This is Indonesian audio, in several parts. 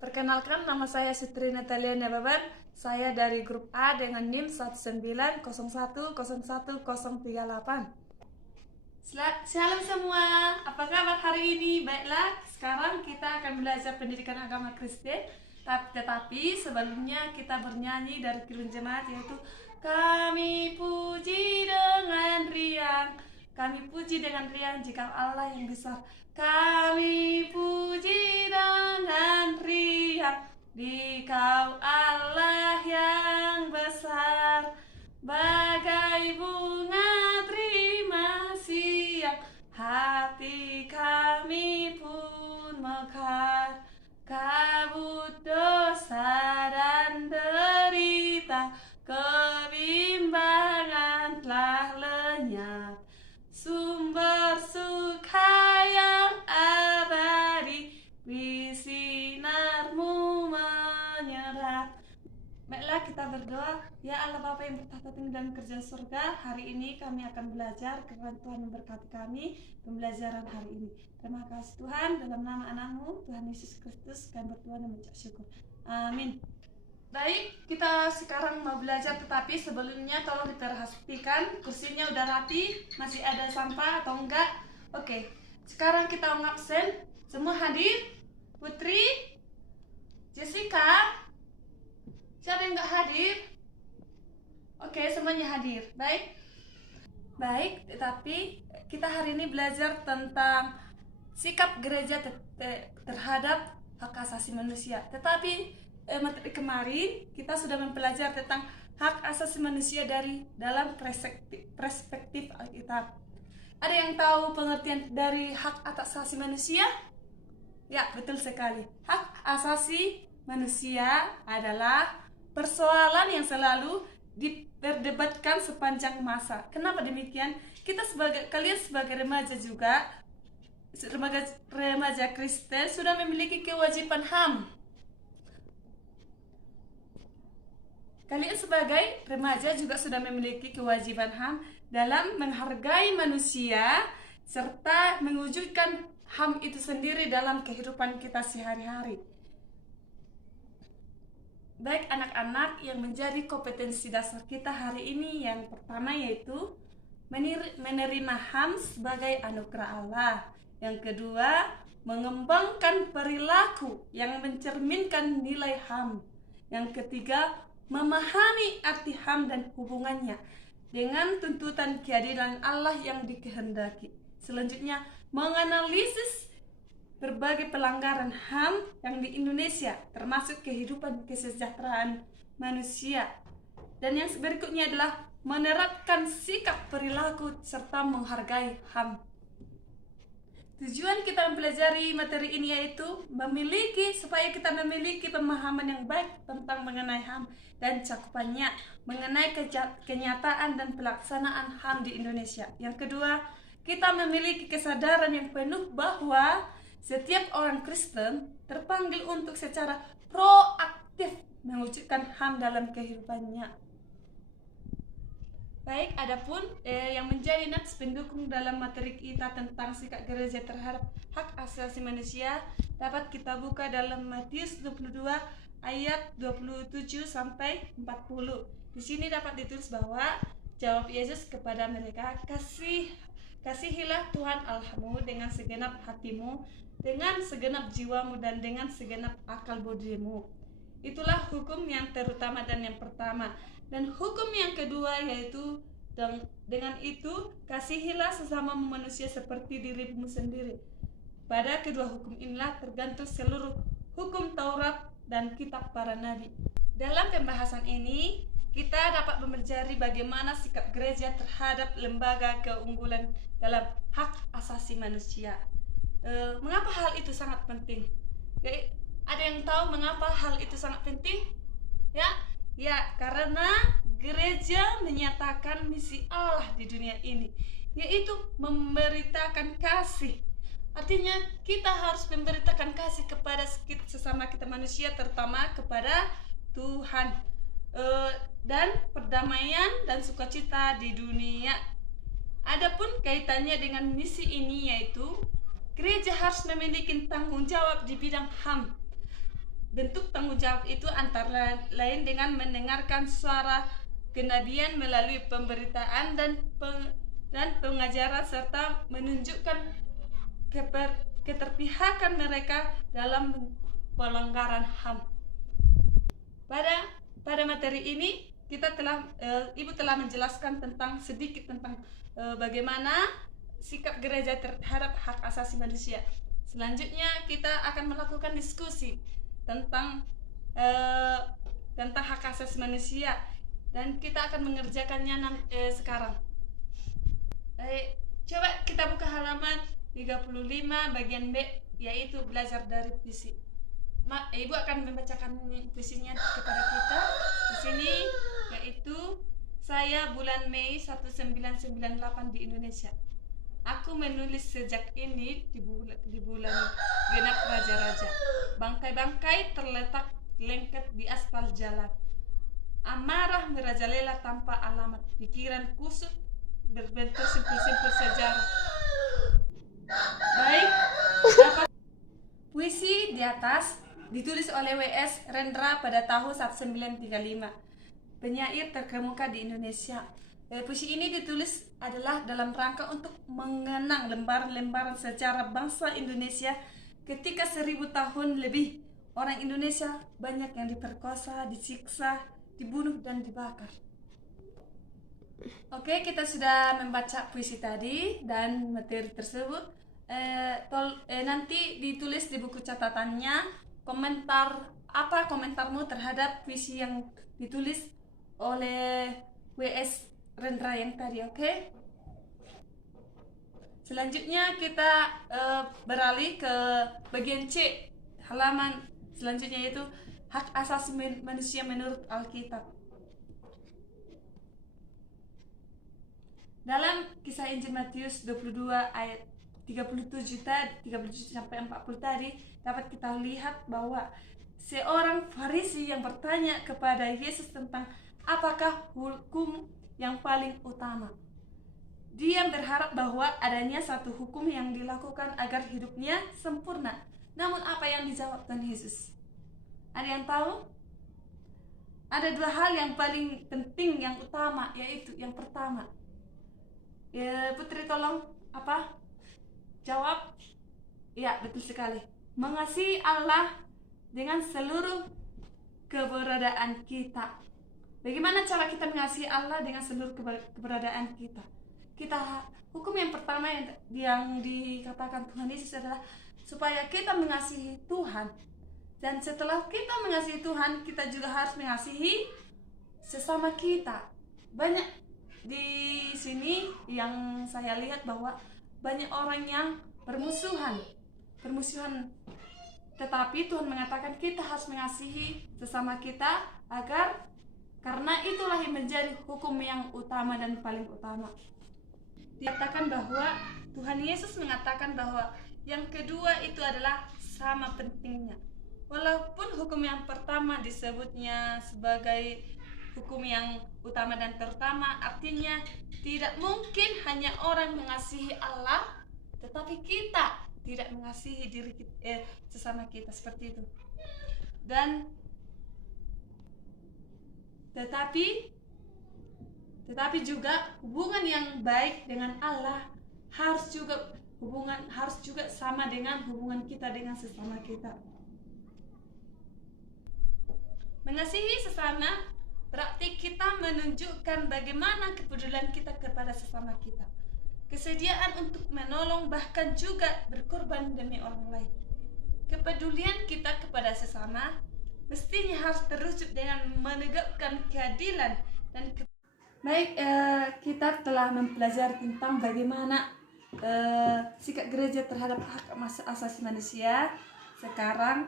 Perkenalkan, nama saya Sutri Natalia Nababan. Saya dari grup A dengan NIM 190101038. Shalom semua, apa kabar hari ini? Baiklah, sekarang kita akan belajar pendidikan agama Kristen. Tetapi sebelumnya kita bernyanyi dari Kidung Jemaat, yaitu Kami puji dengan riang, kami puji dengan riang jika Allah yang besar. Kami puji dengan riang, Dikau Allah yang besar. Bagai bunga terima siang, hati kami pun mekar. Kabut dosa dan derita, kebimbangan telah lenyap. Sumber suka yang abadi, di sinarmu menyerap. Baiklah, kita berdoa. Ya Allah Bapa yang bertahta tinggi dalam kerajaan surga, hari ini kami akan belajar, kiranya Tuhan memberkati kami pembelajaran hari ini. Terima kasih Tuhan, dalam nama anakmu Tuhan Yesus Kristus kami berdoa dan mengucap syukur. Amin. Baik, kita sekarang mau belajar, tetapi sebelumnya tolong diperhatikan kursinya udah rapi, masih ada sampah atau enggak. Oke, sekarang kita ngabsen. Semua hadir? Putri? Jessica? Siapa yang enggak hadir? Oke, semuanya hadir. Baik, tetapi kita hari ini belajar tentang sikap gereja terhadap hak asasi manusia. Tetapi materi kemarin kita sudah mempelajari tentang hak asasi manusia dalam perspektif Alkitab. Ada yang tahu pengertian dari hak asasi manusia? Ya, betul sekali. Hak asasi manusia adalah persoalan yang selalu diperdebatkan sepanjang masa. Kenapa demikian? Kalian sebagai remaja juga, remaja Kristen sudah memiliki kewajiban HAM. Kalian sebagai remaja juga sudah memiliki kewajiban HAM dalam menghargai manusia serta mewujudkan HAM itu sendiri dalam kehidupan kita sehari-hari. Baik anak-anak, yang menjadi kompetensi dasar kita hari ini yang pertama yaitu menerima HAM sebagai anugerah Allah. Yang kedua, mengembangkan perilaku yang mencerminkan nilai HAM. Yang ketiga, memahami arti HAM dan hubungannya dengan tuntutan keadilan Allah yang dikehendaki. Selanjutnya, menganalisis berbagai pelanggaran HAM yang di Indonesia, termasuk kehidupan kesejahteraan manusia. Dan yang berikutnya adalah menerapkan sikap perilaku serta menghargai HAM. Tujuan kita mempelajari materi ini yaitu supaya kita memiliki pemahaman yang baik tentang mengenai HAM dan cakupannya, mengenai kenyataan dan pelaksanaan HAM di Indonesia. Yang kedua, kita memiliki kesadaran yang penuh bahwa setiap orang Kristen terpanggil untuk secara proaktif mewujudkan HAM dalam kehidupannya. Baik, adapun yang menjadi nats pendukung dalam materi kita tentang sikap gereja terhadap hak asasi manusia dapat kita buka dalam Matius 22 ayat 27 sampai 40. Di sini dapat ditulis bahwa jawab Yesus kepada mereka, kasihilah Tuhan Allahmu dengan segenap hatimu, dengan segenap jiwamu, dan dengan segenap akal budimu. Itulah hukum yang terutama dan yang pertama. Dan hukum yang kedua yaitu dengan itu kasihilah sesama manusia seperti dirimu sendiri. Pada kedua hukum inilah tergantung seluruh hukum Taurat dan kitab para nabi. Dalam pembahasan ini kita dapat mempelajari bagaimana sikap gereja terhadap lembaga keunggulan dalam hak asasi manusia. Mengapa hal itu sangat penting? Ada yang tahu mengapa hal itu sangat penting? Ya, karena gereja menyatakan misi Allah di dunia ini, yaitu memberitakan kasih. Artinya kita harus memberitakan kasih kepada sesama kita manusia, terutama kepada Tuhan, dan perdamaian dan sukacita di dunia. Adapun kaitannya dengan misi ini yaitu gereja harus memiliki tanggung jawab di bidang HAM. bentuk tanggung jawab itu antara lain dengan mendengarkan suara kenabian melalui pemberitaan dan pengajaran serta menunjukkan keterpihakan mereka dalam pelanggaran HAM. Pada materi ini kita Ibu telah menjelaskan sedikit tentang bagaimana sikap gereja terhadap hak asasi manusia. Selanjutnya kita akan melakukan diskusi tentang hak asasi manusia dan kita akan mengerjakannya sekarang. Coba kita buka halaman 35 bagian B, yaitu belajar dari puisi. Ibu akan membacakan puisinya kepada kita di sini, yaitu saya bulan Mei 1998 di Indonesia. Aku menulis sejak ini di bulan genap raja-raja. Bangkai-bangkai terletak lengket di aspal jalan. Amarah merajalela tanpa alamat. Pikiran kusut berbentur simpul-simpul sejarah. Baik, puisi di atas ditulis oleh W.S. Rendra pada tahun 1935. Penyair terkemuka di Indonesia. Puisi ini ditulis adalah dalam rangka untuk mengenang lembaran-lembaran sejarah bangsa Indonesia ketika 1000 tahun lebih orang Indonesia banyak yang diperkosa, disiksa, dibunuh, dan dibakar. Oke, kita sudah membaca puisi tadi dan materi tersebut. Nanti ditulis di buku catatannya komentarmu terhadap puisi yang ditulis oleh W.S. Rendra yang tadi, oke? Selanjutnya kita beralih ke bagian C, halaman selanjutnya, yaitu hak asasi manusia menurut Alkitab. Dalam kisah Injil Matius 22 ayat 37 sampai 40 tadi dapat kita lihat bahwa seorang Farisi yang bertanya kepada Yesus tentang apakah hukum yang paling utama. Dia berharap bahwa adanya satu hukum yang dilakukan agar hidupnya sempurna. Namun apa yang dijawab Tuhan Yesus? Ada yang tahu? Ada dua hal yang paling penting, yang utama, yaitu yang pertama. Putri tolong jawab. Ya, betul sekali. Mengasihi Allah dengan seluruh keberadaan kita. Bagaimana cara kita mengasihi Allah dengan seluruh keberadaan kita? Hukum yang pertama yang dikatakan Tuhan Yesus adalah supaya kita mengasihi Tuhan. Dan setelah kita mengasihi Tuhan, kita juga harus mengasihi sesama kita. Banyak di sini yang saya lihat bahwa banyak orang yang bermusuhan. Tetapi Tuhan mengatakan kita harus mengasihi sesama kita karena itulah yang menjadi hukum yang utama dan paling utama. Dikatakan bahwa Tuhan Yesus mengatakan bahwa yang kedua itu adalah sama pentingnya. Walaupun hukum yang pertama disebutnya sebagai hukum yang utama dan terutama, artinya tidak mungkin hanya orang mengasihi Allah, tetapi kita tidak mengasihi sesama kita, seperti itu. Tetapi juga hubungan yang baik dengan Allah harus juga sama dengan hubungan kita dengan sesama kita. Mengasihi sesama berarti kita menunjukkan bagaimana kepedulian kita kepada sesama kita. Kesediaan untuk menolong, bahkan juga berkorban demi orang lain. Kepedulian kita kepada sesama mestinya harus terwujud dengan menegakkan keadilan dan Baik, kita telah mempelajari tentang bagaimana sikap gereja terhadap hak asasi manusia. Sekarang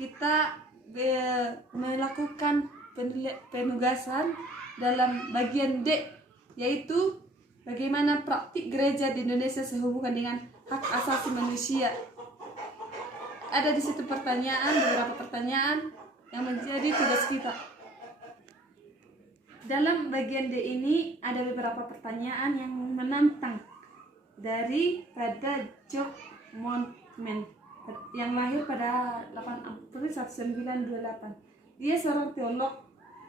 kita melakukan penugasan dalam bagian D, yaitu bagaimana praktik gereja di Indonesia sehubungan dengan hak asasi manusia. Ada di situ beberapa pertanyaan yang menjadi tugas kita. Dalam bagian D ini ada beberapa pertanyaan yang menantang daripada Jock Montman. yang lahir pada 8 April 1928. Dia seorang teolog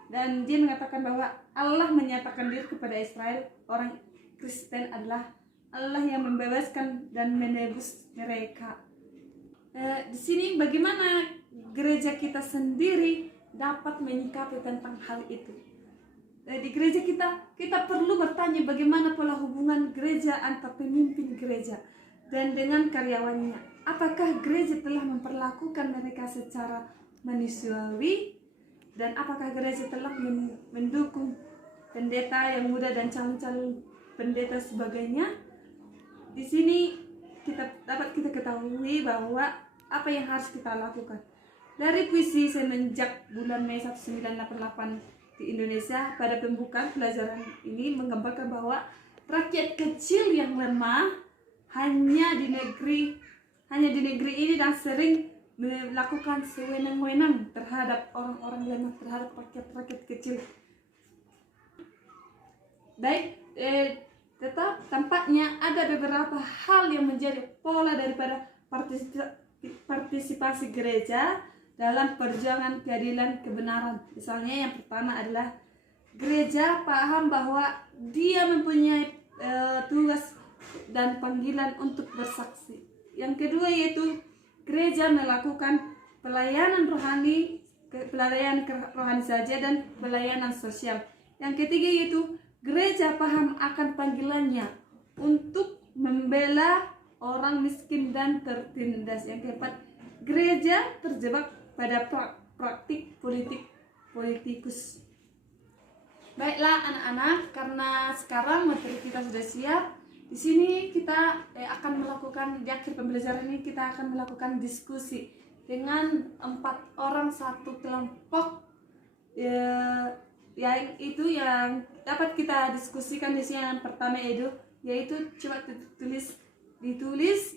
dan dia mengatakan bahwa Allah menyatakan diri kepada Israel, orang Kristen adalah Allah yang membebaskan dan menebus mereka. Di sini bagaimana gereja kita sendiri dapat menyikapi tentang hal itu? Di gereja kita perlu bertanya bagaimana pola hubungan gereja antar pemimpin gereja dan dengan karyawannya. Apakah gereja telah memperlakukan mereka secara manusiawi, dan apakah gereja telah mendukung pendeta yang muda dan calon-calon pendeta sebagainya? Di sini dapat kita ketahui bahwa apa yang harus kita lakukan. Dari puisi semenjak bulan Mei 1988 di Indonesia, pada pembukaan pelajaran ini menggambarkan bahwa rakyat kecil yang lemah hanya di negeri ini dan sering melakukan sewenang-wenang terhadap orang-orang lemah, terhadap rakyat kecil. Baik, tetap tampaknya ada beberapa hal yang menjadi pola daripada partisipasi gereja dalam perjuangan keadilan kebenaran. Misalnya yang pertama adalah gereja paham bahwa dia mempunyai tugas dan panggilan untuk bersaksi. Yang kedua yaitu gereja melakukan pelayanan rohani saja dan pelayanan sosial. Yang ketiga yaitu gereja paham akan panggilannya untuk membela orang miskin dan tertindas. Yang keempat, gereja terjebak pada praktik politikus. Baiklah anak-anak, karena sekarang materi kita sudah siap. Di sini kita akan melakukan, di akhir pembelajaran ini kita akan melakukan diskusi dengan 4 orang satu kelompok. Yang dapat kita diskusikan di sini yang pertama yaitu coba ditulis